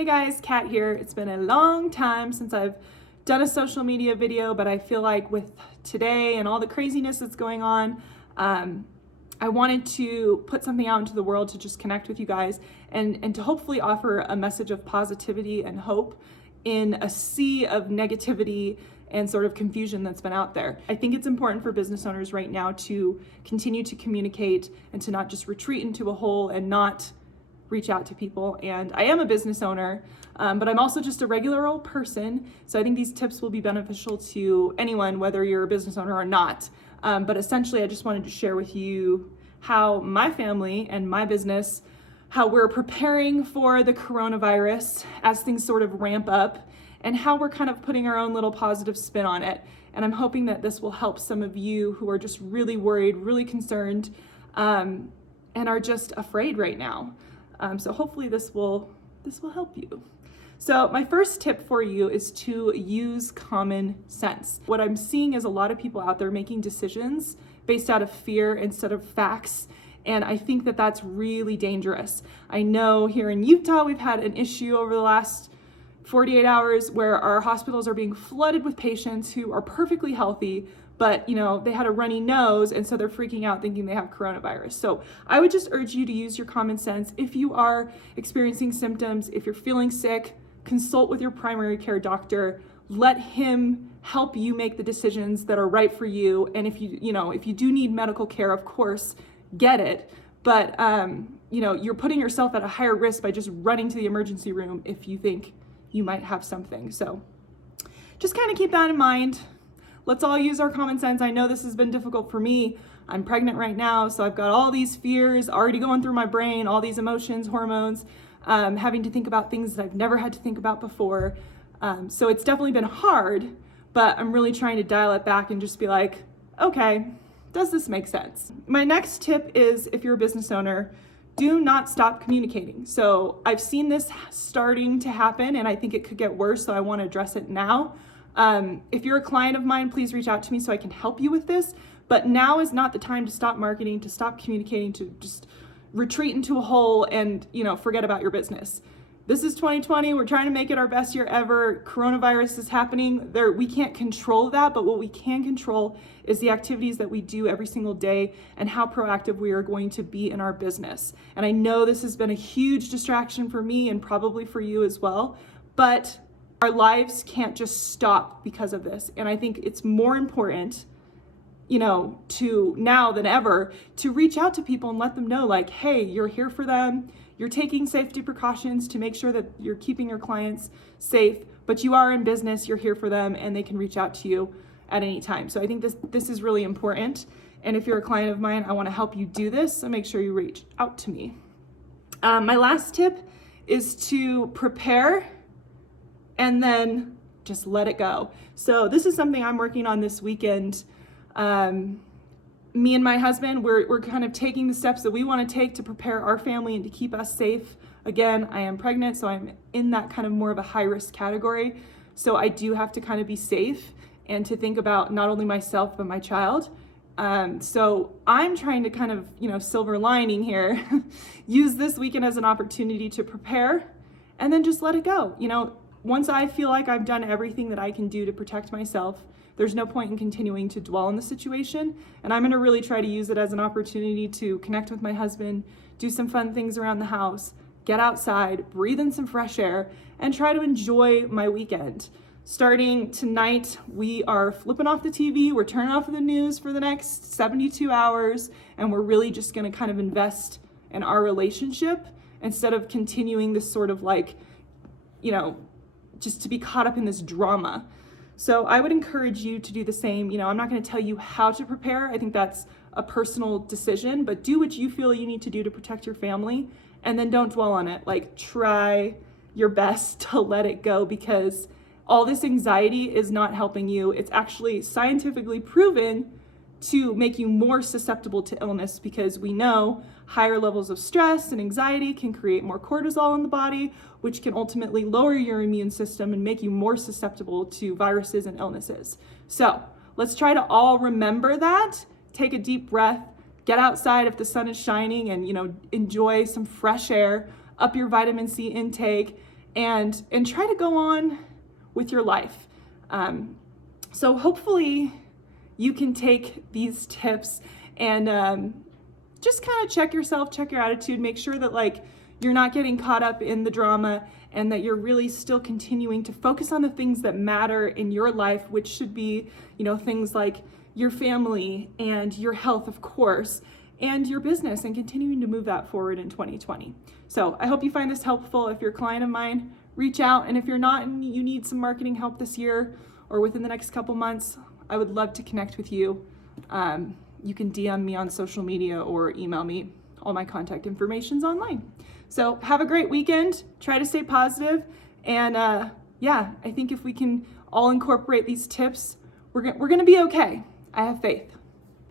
Hey guys, Kat here. It's been a long time since I've done a social media video, but I feel like with today and all the craziness that's going on, I wanted to put something out into the world to just connect with you guys and to hopefully offer a message of positivity and hope in a sea of negativity and sort of confusion that's been out there. I think it's important for business owners right now to continue to communicate and to not just retreat into a hole and not reach out to people. And I am a business owner, but I'm also just a regular old person. So I think these tips will be beneficial to anyone, whether you're a business owner or not. But essentially, I just wanted to share with you how my family and my business, how we're preparing for the coronavirus as things sort of ramp up, and how we're kind of putting our own little positive spin on it. And I'm hoping that this will help some of you who are just really worried, really concerned, and are just afraid right now. So hopefully this will help you. So my first tip for you is to use common sense. What I'm seeing is a lot of people out there making decisions based out of fear instead of facts. And I think that that's really dangerous. I know here in Utah, we've had an issue over the last 48 hours where our hospitals are being flooded with patients who are perfectly healthy, but they had a runny nose, and so they're freaking out thinking they have coronavirus. So I would just urge you to use your common sense. If you are experiencing symptoms, if you're feeling sick, consult with your primary care doctor. Let him help you make the decisions that are right for you. And if you do need medical care, of course, get it. But you're putting yourself at a higher risk by just running to the emergency room if you think you might have something. So just kind of keep that in mind. Let's all use our common sense. I know this has been difficult for me. I'm pregnant right now, so I've got all these fears already going through my brain, all these emotions, hormones, having to think about things that I've never had to think about before. So it's definitely been hard, but I'm really trying to dial it back and just be like, okay, does this make sense? My next tip is, if you're a business owner, do not stop communicating. So I've seen this starting to happen, and I think it could get worse, so I want to address it now. If you're a client of mine, please reach out to me so I can help you with this. But now is not the time to stop marketing, to stop communicating, to just retreat into a hole and, forget about your business. This is 2020. We're trying to make it our best year ever. Coronavirus is happening. We can't control that, but what we can control is the activities that we do every single day and how proactive we are going to be in our business. And I know this has been a huge distraction for me and probably for you as well, but our lives can't just stop because of this. And I think it's more important, to now than ever, to reach out to people and let them know, like, hey, you're here for them. You're taking safety precautions to make sure that you're keeping your clients safe, but you are in business, you're here for them, and they can reach out to you at any time. So I think this is really important. And if you're a client of mine, I want to help you do this, so make sure you reach out to me. My last tip is to prepare and then just let it go. So this is something I'm working on this weekend. Me and my husband, we're kind of taking the steps that we want to take to prepare our family and to keep us safe. Again, I am pregnant, so I'm in that kind of more of a high risk category. So I do have to kind of be safe and to think about not only myself, but my child. So I'm trying to kind of, silver lining here, use this weekend as an opportunity to prepare and then just let it go. Once I feel like I've done everything that I can do to protect myself, there's no point in continuing to dwell on the situation. And I'm going to really try to use it as an opportunity to connect with my husband, do some fun things around the house, get outside, breathe in some fresh air, and try to enjoy my weekend. Starting tonight, we are flipping off the TV, we're turning off the news for the next 72 hours, and we're really just going to kind of invest in our relationship instead of continuing this sort of just to be caught up in this drama. So I would encourage you to do the same. I'm not going to tell you how to prepare. I think that's a personal decision, but do what you feel you need to do to protect your family, and then don't dwell on it. Try your best to let it go, because all this anxiety is not helping you. It's actually scientifically proven to make you more susceptible to illness, because we know higher levels of stress and anxiety can create more cortisol in the body, which can ultimately lower your immune system and make you more susceptible to viruses and illnesses. So let's try to all remember that. Take a deep breath, get outside if the sun is shining, and enjoy some fresh air, up your vitamin C intake, and try to go on with your life. So hopefully you can take these tips and just kind of check yourself, check your attitude, make sure that like you're not getting caught up in the drama and that you're really still continuing to focus on the things that matter in your life, which should be, things like your family and your health, of course, and your business, and continuing to move that forward in 2020. So I hope you find this helpful. If you're a client of mine, reach out. And if you're not and you need some marketing help this year or within the next couple months, I would love to connect with you. You can DM me on social media or email me. All my contact information's online. So have a great weekend. Try to stay positive. And I think if we can all incorporate these tips, we're going to be okay. I have faith.